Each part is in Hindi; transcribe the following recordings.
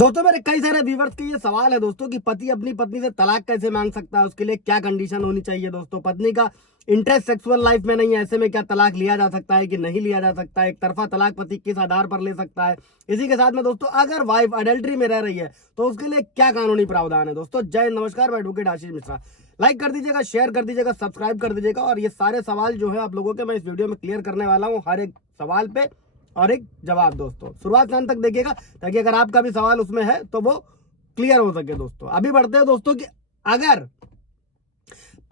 दोस्तों मेरे कई सारे व्यूवर्स के ये सवाल है दोस्तों कि पति अपनी पत्नी से तलाक कैसे मांग सकता है, उसके लिए क्या कंडीशन होनी चाहिए। दोस्तों पत्नी का इंटरेस्ट सेक्सुअल लाइफ में नहीं है, ऐसे में क्या तलाक लिया जा सकता है कि नहीं लिया जा सकता है, एक तरफा तलाक पति किस आधार पर ले सकता है। इसी के साथ में दोस्तों अगर वाइफ अडल्ट्री में रह रही है तो उसके लिए क्या कानूनी प्रावधान है। दोस्तों जय हिंद, नमस्कार, मैं एडवोकेट आशीष मिश्रा। लाइक कर दीजिएगा, शेयर कर दीजिएगा, सब्सक्राइब कर दीजिएगा। और ये सारे सवाल जो है आप लोगों के मैं इस वीडियो में क्लियर करने वाला हूँ, हर एक सवाल पे और एक जवाब। दोस्तों शुरुआत से अंत तक देखिएगा ताकि अगर आपका भी सवाल उसमें है तो वो क्लियर हो सके। दोस्तों अभी बढ़ते हैं दोस्तों कि अगर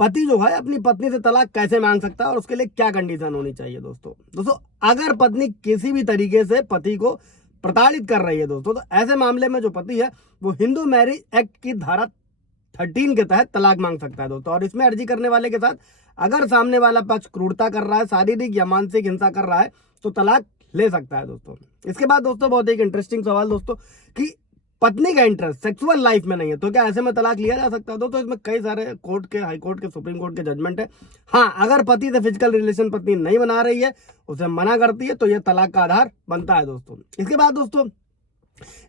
पति जो है अपनी पत्नी से तलाक कैसे मांग सकता है और उसके लिए क्या कंडीशन होनी चाहिए। दोस्तों अगर पत्नी किसी भी तरीके से पति को प्रताड़ित कर रही है दोस्तों, तो ऐसे मामले में जो पति है वो हिंदू मैरिज एक्ट की धारा 13 के तहत तलाक मांग सकता है दोस्तों। और इसमें अर्जी करने वाले के साथ अगर सामने वाला पक्ष क्रूरता कर रहा है, शारीरिक या मानसिक हिंसा कर रहा है तो तलाक ले सकता है। दोस्तों इसके बाद दोस्तों बहुत एक इंटरेस्टिंग सवाल दोस्तों कि पत्नी का इंटरेस्ट सेक्सुअल लाइफ में नहीं है तो क्या ऐसे में तलाक लिया जा सकता है। दोस्तों इसमें कई सारे कोर्ट के, हाई कोर्ट के, सुप्रीम कोर्ट के जजमेंट है। हाँ, अगर पति से फिजिकल रिलेशन पत्नी नहीं बना रही है, उसे मना करती है तो यह तलाक का आधार बनता है। दोस्तों इसके बाद दोस्तों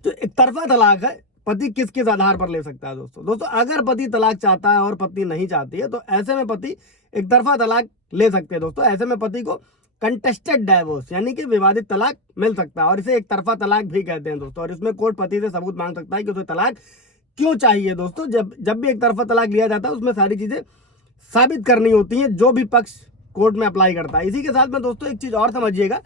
जो एक तरफा तलाक है, पति किस किस आधार पर ले सकता है। दोस्तों अगर पति तलाक चाहता है और पत्नी नहीं चाहती है तो ऐसे में पति एक तरफा तलाक ले सकते हैं। दोस्तों ऐसे में पति को कंटेस्टेड डाइवोर्स यानी कि विवादित तलाक मिल सकता है और इसे एक तरफा तलाक भी कहते हैं। दोस्तों और इसमें कोर्ट पति से सबूत मांग सकता है कि उसे तलाक क्यों चाहिए। दोस्तों जब भी एक तरफा तलाक लिया जाता है उसमें सारी चीजें साबित करनी होती हैं जो भी पक्ष कोर्ट में अप्लाई करता है। इसी के साथ में दोस्तों एक चीज और समझिएगा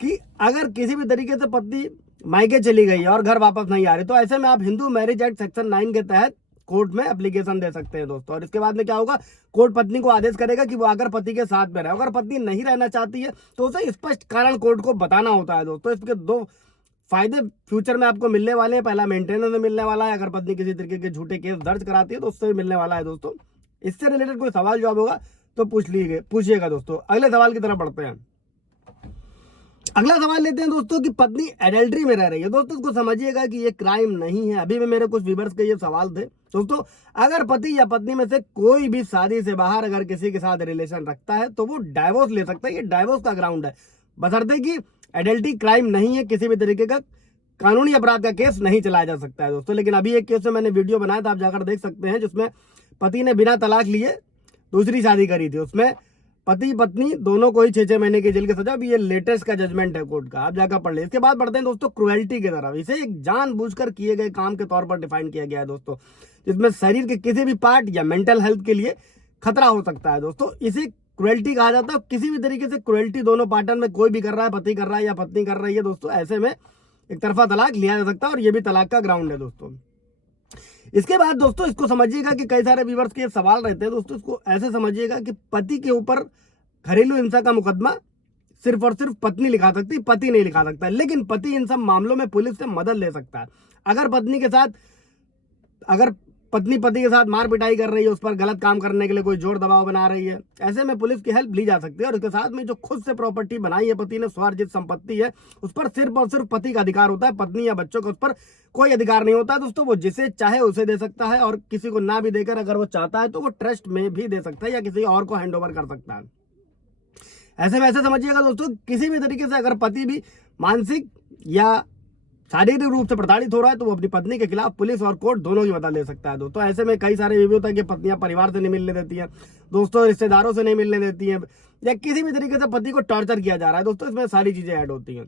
कि अगर किसी भी तरीके से पत्नी मायके चली गई है और घर वापस नहीं आ रही तो ऐसे में आप हिंदू मैरिज एक्ट सेक्शन 9 के तहत कोर्ट में एप्लीकेशन दे सकते हैं। दोस्तों और इसके बाद में क्या होगा, कोर्ट पत्नी को आदेश करेगा कि वो आकर पति के साथ में रहे। अगर पत्नी नहीं रहना चाहती है तो उसे स्पष्ट कारण कोर्ट को बताना होता है। दोस्तों इसके दो फायदे फ्यूचर में आपको मिलने वाले हैं। पहला मेंटेनेंस में मिलने वाला है, अगर पत्नी किसी तरीके के झूठे केस दर्ज कराती है तो उससे भी मिलने वाला है। दोस्तों इससे रिलेटेड कोई सवाल जवाब होगा तो पूछिएगा। दोस्तों अगले सवाल की तरफ बढ़ते हैं। अगला सवाल लेते हैं दोस्तों कि पत्नी एडल्ट्री में रह रही है। दोस्तों इसको समझिएगा कि ये क्राइम नहीं है। अभी भी मेरे कुछ व्यूअर्स के ये सवाल थे। दोस्तों अगर पति या पत्नी में से कोई भी शादी से बाहर अगर किसी के साथ रिलेशन रखता है तो वो डाइवोर्स ले सकता है। ये डाइवोर्स का ग्राउंड है, बशर्ते कि एडल्ट्री क्राइम नहीं है, किसी भी तरीके का कानूनी अपराध का केस नहीं चलाया जा सकता है। दोस्तों लेकिन अभी एक केस में मैंने वीडियो बनाया था, आप जाकर देख सकते हैं, जिसमें पति ने बिना तलाक लिए दूसरी शादी करी थी। उसमें पति पत्नी दोनों को ही 6-6 महीने की जेल की सजा। अभी ये लेटेस्ट का जजमेंट है कोर्ट का, आप जाकर पढ़ ले। इसके बाद बढ़ते हैं दोस्तों क्रुएल्टी की तरफ। इसे एक जानबूझकर किए गए काम के तौर पर डिफाइन किया गया है दोस्तों, जिसमें शरीर के किसी भी पार्ट या मेंटल हेल्थ के लिए खतरा हो सकता है। दोस्तों इसे क्रुएल्टी कहा जाता है। किसी भी तरीके से क्रुएल्टी दोनों पार्टनर में कोई भी कर रहा है, पति कर रहा है या पत्नी कर रही है, दोस्तों ऐसे में एक तरफा तलाक लिया जा सकता है और ये भी तलाक का ग्राउंड है। दोस्तों इसके बाद दोस्तों इसको समझिएगा कि कई सारे व्यूअर्स के सवाल रहते हैं। दोस्तों इसको ऐसे समझिएगा कि पति के ऊपर घरेलू हिंसा का मुकदमा सिर्फ और सिर्फ पत्नी लिखा सकती है, पति नहीं लिखा सकता। लेकिन पति इन सब मामलों में पुलिस से मदद ले सकता है। अगर पत्नी पति के साथ मार पिटाई कर रही है, उस पर गलत काम करने के लिए कोई जोर दबाव बना रही है, ऐसे में पुलिस की हेल्प ली जा सकती है। और उसके साथ में जो खुद से प्रॉपर्टी बनाई है पति ने, स्वार्जित संपत्ति है, उस पर सिर्फ और सिर्फ पति का अधिकार होता है, पत्नी या बच्चों का उस पर कोई अधिकार नहीं होता। दोस्तों वो जिसे चाहे उसे दे सकता है और किसी को ना भी देकर अगर वो चाहता है तो वो ट्रस्ट में भी दे सकता है या किसी और को हैंड ओवर कर सकता है। ऐसे में ऐसे समझिएगा दोस्तों, किसी भी तरीके से अगर पति भी मानसिक या शारीरिक रूप से प्रताड़ित हो रहा है तो वो अपनी पत्नी के खिलाफ पुलिस और कोर्ट दोनों की मदद ले सकता है। दोस्तों ऐसे में कई सारे ये भी होता है कि पत्नियां परिवार से नहीं मिलने देती हैं, दोस्तों रिश्तेदारों से नहीं मिलने देती हैं, या किसी भी तरीके से पति को टॉर्चर किया जा रहा है। दोस्तों इसमें सारी चीजें ऐड होती हैं।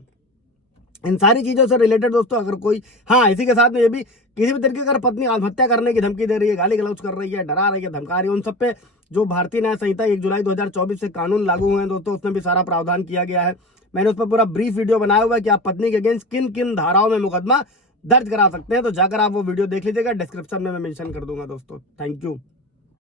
इन सारी चीजों से रिलेटेड दोस्तों अगर कोई, हाँ इसी के साथ में ये भी किसी भी तरीके अगर पत्नी आत्महत्या करने की धमकी दे रही है, गाली गलौज कर रही है, डरा रही है, धमका रही है, उन सब पे जो भारतीय न्याय संहिता 1 जुलाई 2024 से कानून लागू हुए हैं दोस्तों, उसमें भी सारा प्रावधान किया गया है। मैंने उस पर पूरा ब्रीफ वीडियो बनाया हुआ है कि आप पत्नी के अगेंस्ट किन किन धाराओं में मुकदमा दर्ज करा सकते हैं। तो जाकर आप वो वीडियो देख लीजिएगा, डिस्क्रिप्शन में मैं मेंशन कर दूंगा। दोस्तों थैंक यू।